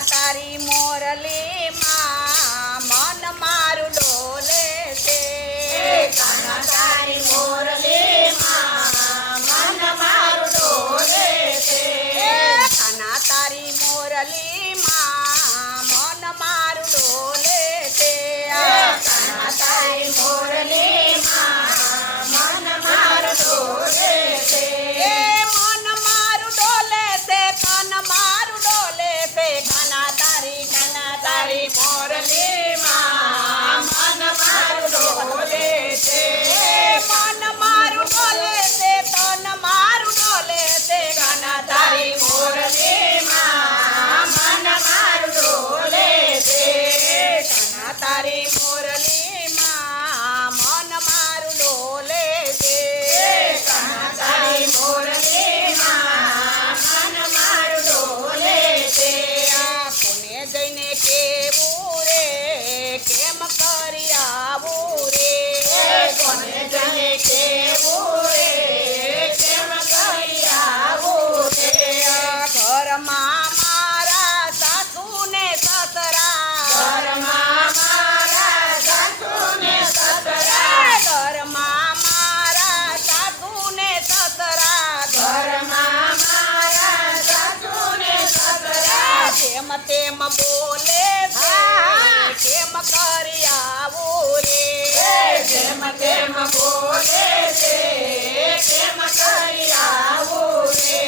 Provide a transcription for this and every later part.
તારી મોરલી માં મન મારું ડોલે છે કાના તારી મોરલી માં મન મારું ડોલે છે કાના તારી મોરલી માં મન મારું ડોલે છે કાના તારી મોરલી માં મન મારું ડોલે છે મન મારું ડોલે છે તન મારું ડોલે છે કાના તારી મોરલી માં મન મારું ડોલે છે મન મારું ડોલે છે તન મારું ડોલે છે કાના તારી મોરલી માં મન મારું ડોલે છે કાના તારી મોરલી માં મન મારું ડોલે છે કાના તારી મોરલી માં મન મારું ડોલે છે કોને જઈને કેવું રે કેમ કરી આવું રે કોને જને કેવું રે કેમ કરી આવું રે ઘરમાં મારા સાસુ ને સસરા ઘરમાં મારા સાસુ ને સસરા ઘરમાં મારા સાસુ ને સસરા ઘરમાં મારા સાસુ ને સસરા જેમ તેમ બોલે છે કેમ કરી આવું રે જેમ તેમ બોલે છે કેમ કરી આવું રે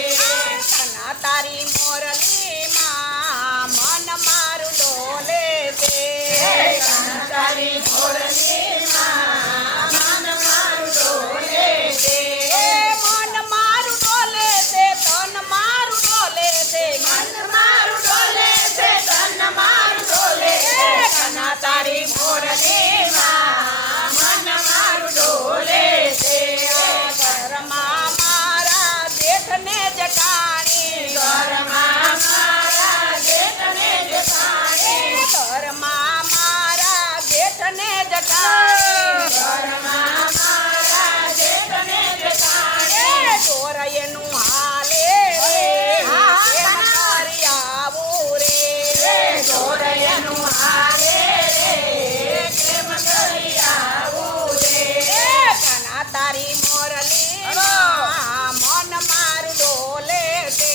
કાના તારી મોરલી માં મન મારું ડોલે છે કાના તારી મોરલી માં મન મારું ડોલે છે મન મારું ડોલે છે તન મારું ડોલે છે મન મારું ડોલે છે તન મારું ડોલે છે કાના તારી મોરલી માં મન મારું ડોલે છે ઘરમાં મારા જેઠને જટાણી ઘરમાં મારા જેઠને જેઠાણી ઘરમાં મારા જેઠને જટાણી ઘરમાં મારા જેઠને જેઠાણી ચોરયનું હાલે રે કેમ કરી આવું રે ચોરયનું હારે રે કેમ કરી આવું રે કાના તારી મોરલી માં મન મારું ડોલે છે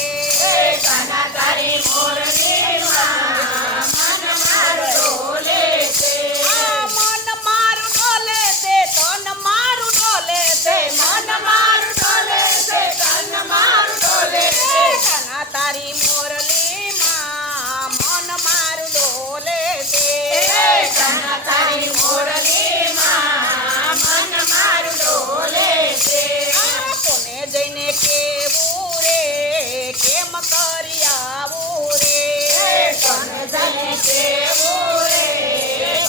કાના તારી મોરલી માં મન મારું ડોલે છે મન મારું ડોલે છે તન મારું ડોલે છે મન મારું ડોલે છે તન મારું ડોલે છે કાના તારી મોરલી માં મન મારું ડોલે છે કાના તારી મોરલી માં મન મારું ડોલે છે કોને જઈને કેવું રે કેમ કરી આવું રે કોને જને કેવું રે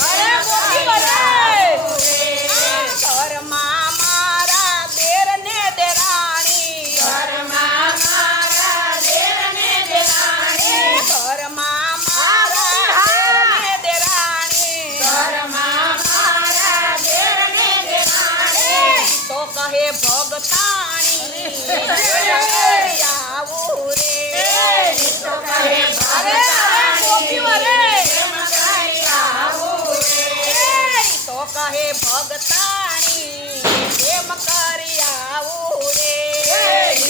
અરે મોટી આવું વરે. રે ઘરમાં મારા દેર ને દેરાણી ઘરમાં મારા દેર ને દેરાણી ઘરમાં મારા દેર ને દેરાણી ઘરમાં મારા દેર ને દેરાણી તો કહે ભગતાણી આવું રે તો કહે અરે મોટી વરે. કેમ કરી આવું રે તો કહે ભગતાણી કેમ કરી આવું રે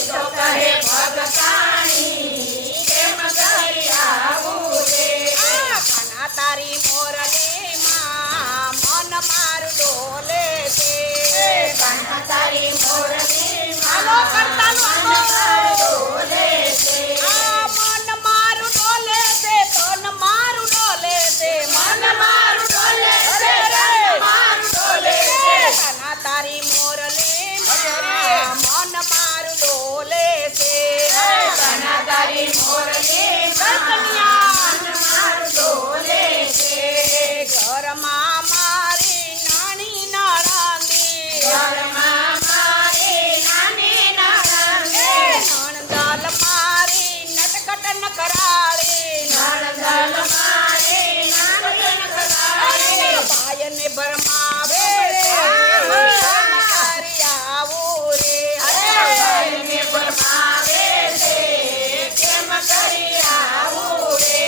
તો કહે ભગતાણી કેમ કરી આવું રે કાના તારી મોરલી માં મન મારું ડોલે છે કાના તારી મોરલી હાલો કરતા લો. મન મારું ડોલે છે મન મારું ડોલે છે તન મારું ડોલે છે મન મારું ડોલે છે તન મારું ડોલે છે કાના તારી મોરલી માં મન મારું ડોલે છે કાના તારી મોરલી કન્યા મન મારું ડોલે છે ઘરમાં મારી નાની નણંદી ઘરમાં મારી નાની નણંદી નણંદાલ મારી નટખટ નકરાળી નણંદલ મારી નાની નકરાળી ભાઈને ભરમાવે રે મારી આવું રે ભાઈને ભરમાવે છે કેમ કરી આવું રે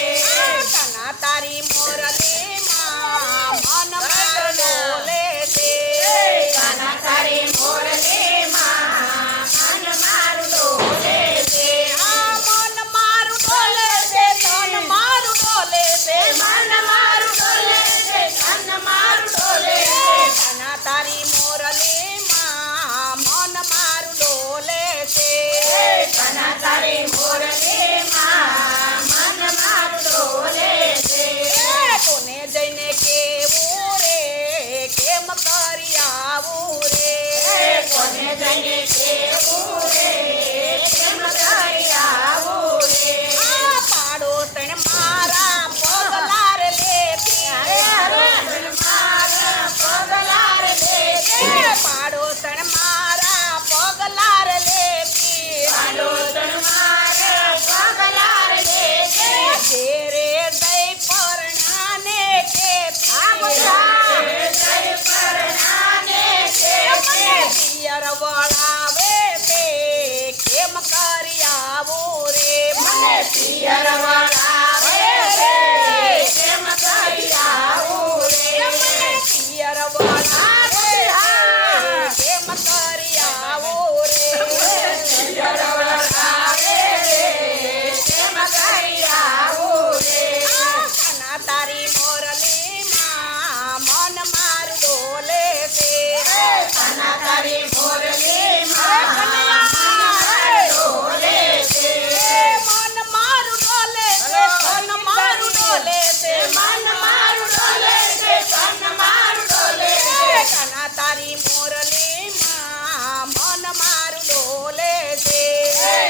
ડોલે છે મન મારું ડોલે છે તન મારું ડોલે છે કના તારી મોરલીમાં મન મારું ડોલે છે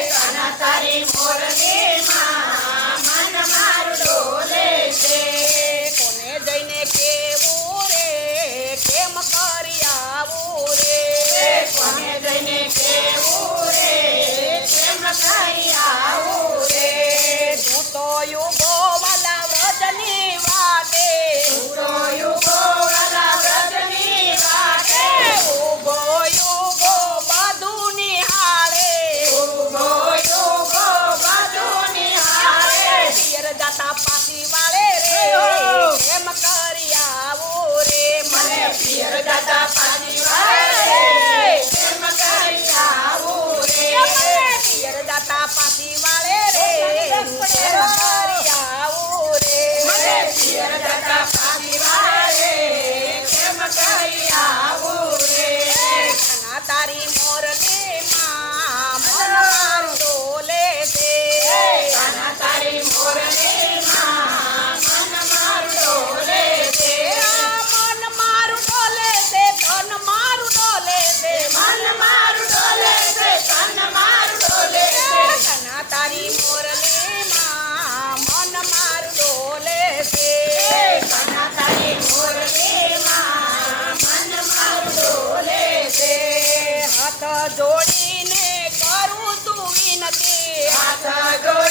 કાના તારી મોરલીમાં મન મારું ડોલે છે કોને જઈને કેવું રે કેમ કરી આવું રે કોને જઈને કેવું રે કેમ કરી આવું રે તું તો યુગો વાલા વ્રજની વાટે તો યુગો વાલા વ્રજની વાટે ઉભો યુગો બધું નિહાળે યુગો યુગો બધું નિહાળે પિયર જાતા પાછી વાળે રે કેમ કરી આવું રે મને પિયર દાદા પાછી વાળે કેમ કરી આવું રે પિયર જાતા પાછી વાળે રે કેમ કરી આવું રે મને પિયર દાદા પાછી વાળે કેમ કરી આવું રે કના તારી મોરલીમાં મન મારું ડોલે છે કાના તારી મોરલીમાં મન મારું ડોલે છે મન મારું ડોલે છે તન મારું ડોલે છે મન મારું ડોલે છે તન મારું ડોલે છે કના તારી મોરલીમાં મન મારું ડોલે છે કાના તારી મોરલીમાં મન મારું ડોલે છે હાથ જોડીને કરું તું વિનતી હાથ જોડી